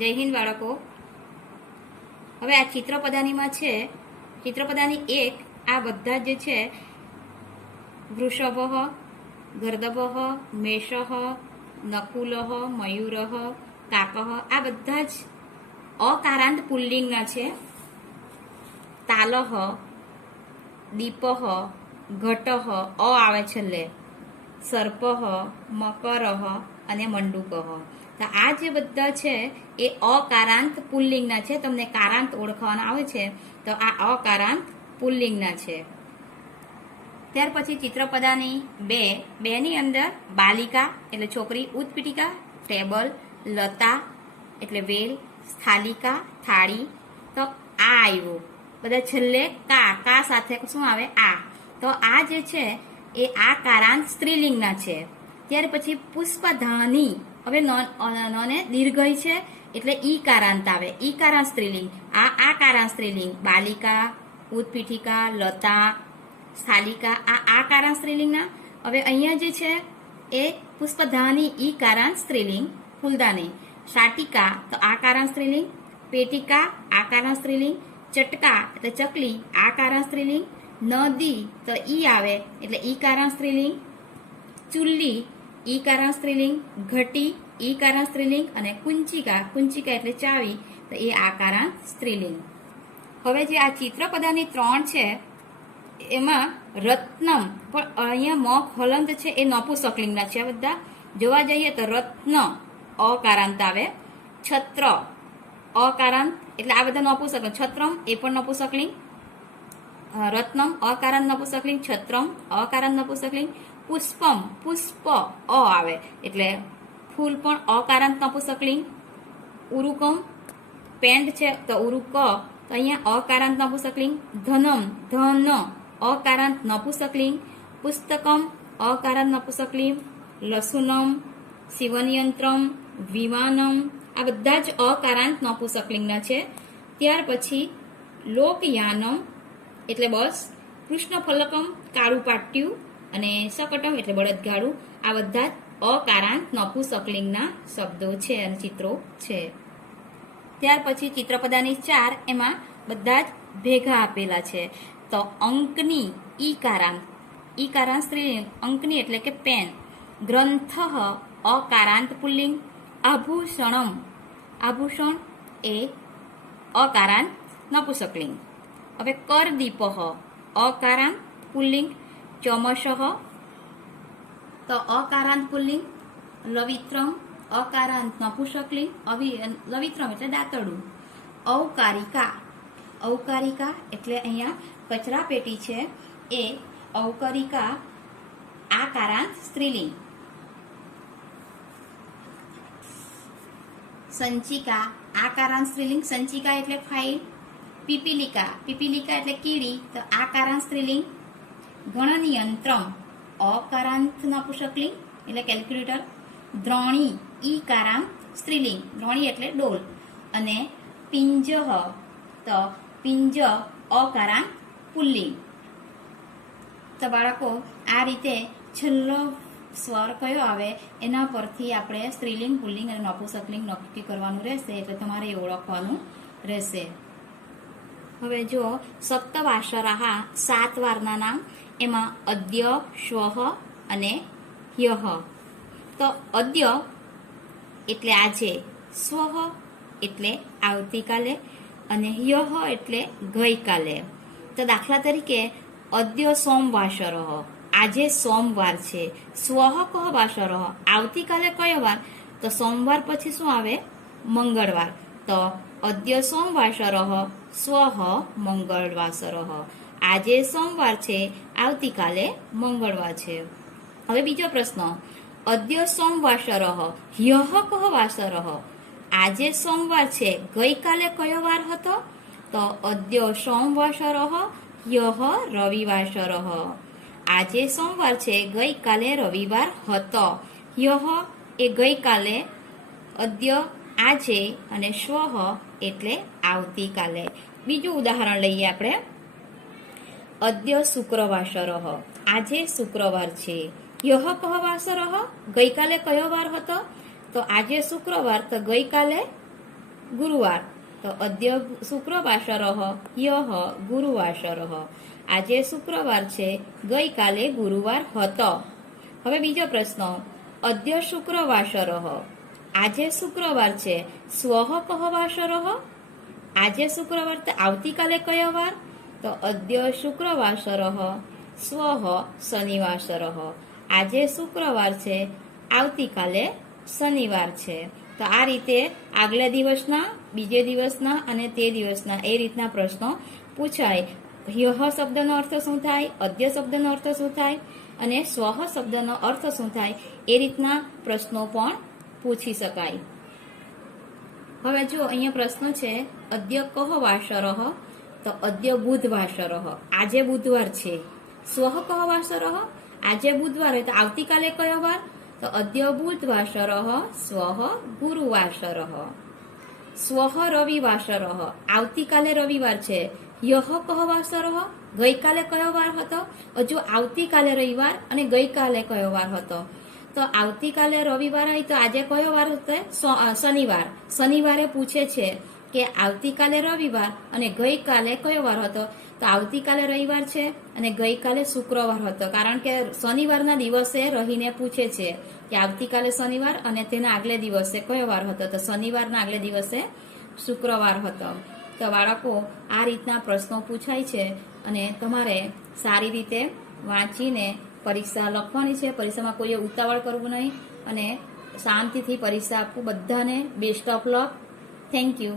જય હિન્દ, બાળકો. હવે આ ચિત્રપદાનીમાં છે. ચિત્રપદાની એક, આ બધા જે છે. વૃષભ, ગર્દભ, મેષ, નકુલ, મયુર, કાક, આ બધા જ અકારાંત પુલ્લિંગના છે. તાલહ દીપહ ઘટ, અ આવે છેલ્લે. સર્પ મકરહ અને મંડુક. તો આ જે બધા છે, એ અકારાંત પુલ્લિંગના છે. તમને કારાંત ઓળખવાના આવે છે. તો આ અકારાંત પુલ્લિંગના છે. ત્યાર પછી ચિત્રપદાની બે, બેની અંદર બાલિકા એટલે છોકરી ઉત્પીટિકા, ટેબલ, લતા એટલે વેલ, સ્થાલિકા, થાળી. તો આ આવ્યું. બધા છેલ્લે કા કા સાથે શું આવે? આ. તો આ જે છે, એ આ કારાંત સ્ત્રીલિંગના છે. ત્યાર પછી પુષ્પધાની હવે નોને દીર્ઘય છે એટલે ઈ કારાંત આવે. ઈ કારાંત સ્ત્રીલિંગ. આ આ કારાંત સ્ત્રીલિંગ. બાલિકા ઉત્પીઠિકા લતા, સ્થાલિકા, આ આ કારાંત સ્ત્રીલિંગના. હવે અહીંયા જે છે એ પુષ્પધાની ઈ કારાંત સ્ત્રીલિંગ, ફૂલદાની. શાટિકા, તો આ કારાંત સ્ત્રીલિંગ. પેટિકા, આ કારાંત સ્ત્રીલિંગ. ચટકા, એટલે ચકલી, આ કારાંત સ્ત્રીલિંગ. નદી, તો ઈ આવે એટલે ઈ કારાંત સ્ત્રીલિંગ. ચુલ્લી ઈ કારાંત સ્ત્રીલિંગ, ઘટી, ઈ કારાંત સ્ત્રીલિંગ અને કુંચિકા કુંચિકા એટલે ચાવી, તો એ આ કારાંત સ્ત્રીલિંગ. હવે જે આ ચિત્રપદાની ત્રણ છે, એમાં રત્નમ, પણ અહીંયા મોખ હલંત છે, એ નપુસકલિંગના છે બધા. જોવા જઈએ તો રત્ન અકારાંત આવે, છત્ર અકારાંત, એટલે આ બધા નપુસકલિંગ છત્રમ એ પણ નપુસકલિંગ રત્નમ અકારાંત નપુસકલિંગ છત્રમ અકારાંત નપુસકલિંગ પુષ્પમ, પુષ્પ, અ આવે. એટલે ફૂલ પણ અકારાંત નપુસકલિંગ ઉરુકમ પેન્ટ છે તો ઉરુક, તો અહીંયા અકારાંત નપુસકલિંગ ધનમ, ધન અકારાંત નપુસકલિંગ પુસ્તકમ અકારાંત નપુસકલિંગ લસુનમ, શિવનિયંત્રમ, વિમાનમ. આ બધા જ અકારાંત નપુસકલિંગના છે. ત્યાર પછી લોકયાનમ, એટલે બસ. કૃષ્ણ ફલકમ કાળું પાટ્યું અને શકટમ એટલે બળદગાડું. આ બધા અકારાંત નપુસકલિંગના શબ્દો છે અને ચિત્રો છે. ત્યાર પછી ચિત્રપદાની ચાર એમાં બધા જ ભેગા આપેલા છે. તો અંકની ઈ કારાંત. ઈ કારાંત સ્ત્રીલિંગ અંકની એટલે કે પેન. ગ્રંથ અકારાંત પુલ્લિંગ. આભૂષણમ. આભૂષણ એ અકારાંત નપુસકલિંગ. હવે કરદીપ અકારાંત પુલ્લિંગ. ચમશ તો અકારાંત પુલ્લિંગ લવિત્રમ અકારાંત નપુસકલિંગ અવિ લવિત્રમ એટલે દાંતડું ઔકારિકા ઔકારિકા એટલે અહીંયા કચરા પેટી છે એ ઔકારિકા આકારાંત સ્ત્રીલિંગ સંચિકા આકારાંત સ્ત્રીલિંગ સંચિકા એટલે ફાઇલ પીપીલિકા પીપીલિકા એટલે કીડી તો આકારાંત સ્ત્રીલિંગ ગણનિયંત્રમ અકારાંત નપુસકલિંગ એટલે કેલ્ક્યુલેટર. દ્રોણી ઈ કારાંત સ્ત્રીલિંગ. દ્રોણી એટલે ડોલ. અને પિંજહ, તો, પિંજ, અકારાંત, પુલ્લિંગ. તો બાળકો, આ રીતે છેલ્લો સ્વર કયો આવે? એના પરથી આપણે સ્ત્રીલિંગ, પુલ્લિંગ અને નપુસકલિંગ નક્કી કરવાનું રહેશે. એટલે તમારે એ ઓળખવાનું રહેશે. હવે જો સપ્તવાસરાહા સાત વારના નામ, એમાં અદ્ય શ્વહ અને યહ તો અદ્ય એટલે આજે સ્વહ એટલે આવતીકાલે અને યહ એટલે ગઈકાલે. તો દાખલા તરીકે, અદ્ય સોમવાસર, આજે સોમવાર છે. સ્વહ કહ વાસર આવતીકાલે કયો વાર? તો સોમવાર પછી શું આવે? મંગળવાર. તો અદ્ય સોમવાસર સ્વહ મંગળવાસર આજે સોમવાર છે આવતીકાલે મંગળવાર છે હવે બીજો પ્રશ્ન, અદ્ય સોમવાસર હ્યહ કહ વાસર આજે સોમવાર છે, ગઈકાલે કયો વાર હતો? તો અદ્ય સોમવાસર યહ રવિવાસર આજે સોમવાર છે, ગઈકાલે રવિવાર હતો। યહ એ ગઈકાલે અદ્ય આજે અને શ્વહ એટલે આવતીકાલે. બીજું ઉદાહરણ લઈએ આપણે. અદ્ય શુક્રવાસર. આજે શુક્રવાર છે. યહ કહ વાસર ગઈકાલે કયો વાર હતો? તો આજે શુક્રવાર, તો ગઈકાલે ગુરુવાર. તો અદ્ય શુક્રવાસરહ યહ ગુરુવાસરહ આજે શુક્રવાર છે. ગઈકાલે ગુરુવાર હતો. હવે બીજો પ્રશ્ન. અદ્ય શુક્રવાસરઃ. આજે શુક્રવાર છે. સ્વહ કહ વાસરઃ આજે શુક્રવાર તો આવતીકાલે કયો વાર તો અદ્ય શુક્રવાસરઃ સ્વઃ શનિવાસરઃ આજે શુક્રવાર છે. આવતીકાલે શનિવાર છે. તો આ રીતે આગલા દિવસના, બીજે દિવસના અને તે દિવસના એ રીતના પ્રશ્નો પૂછાય. હ્યહ શબ્દનો અર્થ શું થાય? અદ્ય શબ્દનો અર્થ શું થાય? અને સ્વહ શબ્દનો અર્થ શું થાય? એ રીતના પ્રશ્નો પણ પૂછી શકાય. હવે જો અહીંયા પ્રશ્ન છે, અદ્ય કહ વાસરહ તો અદ્ય બુધ આજે બુધવાર છે. સ્વહ કહ વાસરહ આજે બુધવાર હોય તો આવતીકાલે કયો વાર? તો અદ્ય બુધ સ્વ ગુરુવાસરહ સ્વહ રવિવાસરહ આવતીકાલે રવિવાર છે. યહ કહવાસરહ ગઈકાલે કયો વાર હતો? હજુ આવતીકાલે રવિવાર અને ગઈકાલે કયો વાર હતો? તો આવતીકાલે રવિવાર હોય તો આજે કયો વાર શનિવાર. શનિવારે પૂછે છે કે આવતીકાલે રવિવાર અને ગઈકાલે કયો વાર હતો? તો આવતીકાલે રવિવાર છે અને ગઈકાલે શુક્રવાર હતો. કારણ કે શનિવારના દિવસે રહીને પૂછે છે કે આવતીકાલે શનિવાર અને તેના આગલે દિવસે કયો વાર હતો? તો શનિવારના આગલે દિવસે શુક્રવાર હતો. તો બાળકો, આ રીતના પ્રશ્નો પૂછાય છે અને તમારે સારી રીતે વાંચીને પરીક્ષા લખવાની છે. પરીક્ષામાં કોઈએ ઉતાવળ કરવું નહીં અને શાંતિથી પરીક્ષા આપવું. બધાને best of luck thank you